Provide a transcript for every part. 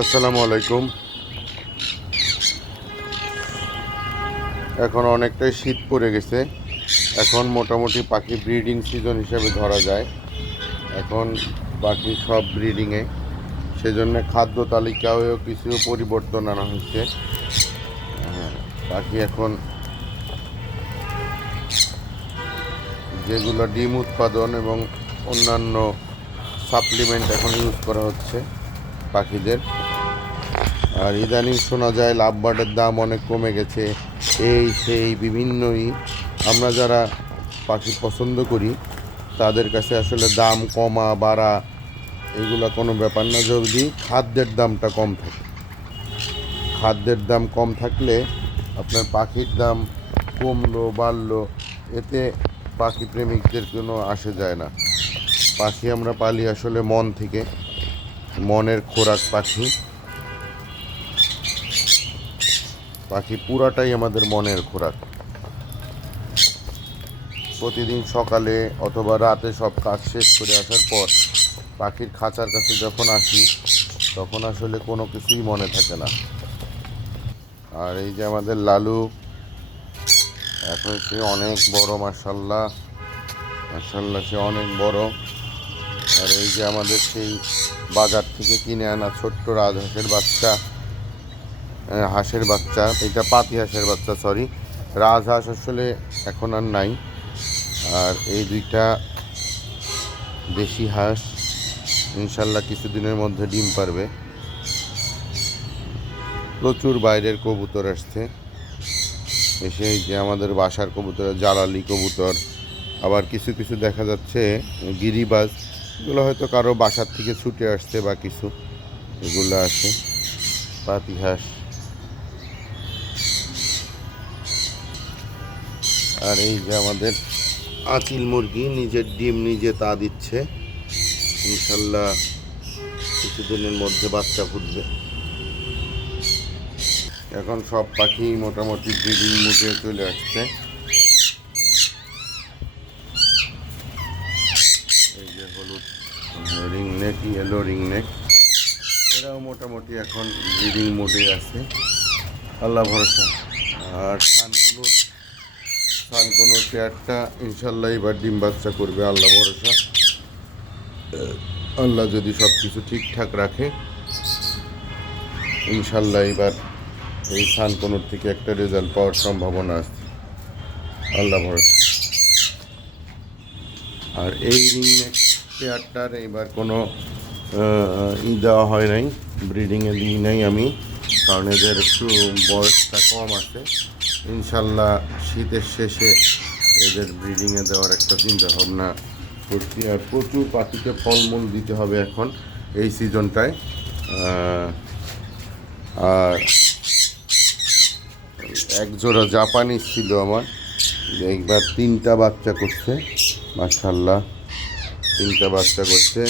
আসসালামু আলাইকুম। এখন অনেকটাই শীত পড়ে গেছে। এখন মোটামুটি পাখি ব্রিডিং সিজন হিসেবে ধরা যায়। এখন পাখি সব ব্রিডিংয়ে সেজন্য খাদ্য তালিকায়ও কিছু পরিবর্তন আনা হয়েছে। হ্যাঁ, পাখি এখন যেগুলো ডিম উৎপাদন এবং অন্যান্য সাপ্লিমেন্ট এখন ইউজ করা হচ্ছে পাখিদের। আর ইদানিং শোনা যায় লাভ বার্ডের দাম অনেক কমে গেছে। এই, সেই, বিভিন্নই। আমরা যারা পাখি পছন্দ করি, তাদের কাছে আসলে দাম কমা, বাড়া, এগুলো কোনো ব্যাপার না। যদি খাদ্যের দামটা কম থাকে। খাদ্যের দাম কম থাকলে আপনার পাখির দাম কমলো, বাড়লো, এতে পাখি প্রেমিকদের কোনো আসে যায় না। পাখি আমরা পালি আসলে মন থেকে। মনের খোরাক পাখি। পাখি পুরাটাই আমাদের মনের খোরাক। প্রতিদিন সকালে অথবা রাতে সব কাজ শেষ করে আসার পর পাখির খাঁচার কাছে যখন আসি, তখন আসলে কোনো কিছুই মনে থাকে না। আর এই যে আমাদের লালু, এখন সে অনেক বড় মার্শাল্লাহ মার্শাল্লাহ সে অনেক বড়। আর এই যে আমাদের সেই বাজার থেকে কিনে আনা ছোট্ট রাজহাঁসের বাচ্চা হাঁসের বাচ্চা, এটা পাতি হাঁসের বাচ্চা সরি রাজহাঁস আসলে এখন আর নাই। আর এই দুইটা দেশি হাঁস, ইনশাল্লাহ কিছুদিনের মধ্যে ডিম পারবে। প্রচুর বাইরের কবুতর আসছে। এসে যে আমাদের বাসার কবুতর, জালালি কবুতর। আবার কিছু কিছু দেখা যাচ্ছে, গিরিবাজ। এগুলো হয়তো কারও বাসার থেকে ছুটে আসছে বা কিছু। এগুলো আছে পাতি আর এই যে আমাদের আচিল মুরগি নিজের ডিম নিজে তা দিচ্ছে। ইনশাল্লাহ কিছুদিনের মধ্যে বাচ্চা ফুটবে। এখন সব পাখি মোটামুটি ব্রিডিং মুডে চলে আসছে। এই যে হলুদ, ring neck, yellow ring neck. এরাও মোটামুটি এখন ব্রিডিং মোডে আছে। আল্লাহ ভরসা। আর শানকুনুর শানকুনুর পেয়ারটা ইনশাল্লাহ এবার ডিম বাচ্চা করবে, আল্লাহ ভরসা। আল্লাহ যদি সব কিছু ঠিকঠাক রাখে, ইনশাল্লাহ এবার এই শানকুনুর থেকে একটা রেজাল্ট পাওয়ার সম্ভাবনা আছে। আল্লাহ ভরসা। আর এই রিং নেক পেয়ারটার এবার কোনো ই দেওয়া হয় নাই ব্রিডিংয়ে দিই নাই আমি। কারণ এদের একটু বয়সটা কম আছে। ইনশাল্লাহ শীতের শেষে এদের ব্রিডিংয়ে দেওয়ার একটা চিন্তা ভাবনা করছি। আর প্রচুর পাখিকে ফলমূল দিতে হবে এখন এই সিজনটায় আর এক জোড়া জাপানি ছিল আমার। একবার তিনটা বাচ্চা করছে মার্শাল্লাহ তিনটা বাচ্চা করছে।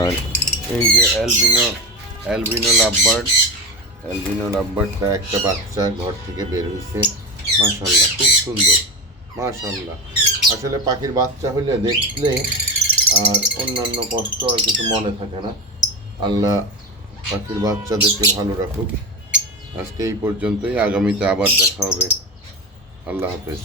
আর এই যে অ্যালবিনো অ্যালবিনো লাভবার্ড, অ্যালবিনো লাভবার্ডটা একটা বাচ্চা ঘর থেকে বের হয়েছে। মাশাল্লাহ খুব সুন্দর মাশাল্লাহ আসলে পাখির বাচ্চা হলে দেখলে আর অন্যান্য কষ্ট আর কিছু মনে থাকে না। আল্লাহ পাখির বাচ্চাদেরকে ভালো রাখুক। আজকে এই পর্যন্তই, আগামীতে আবার দেখা হবে। আল্লাহ হাফেজ।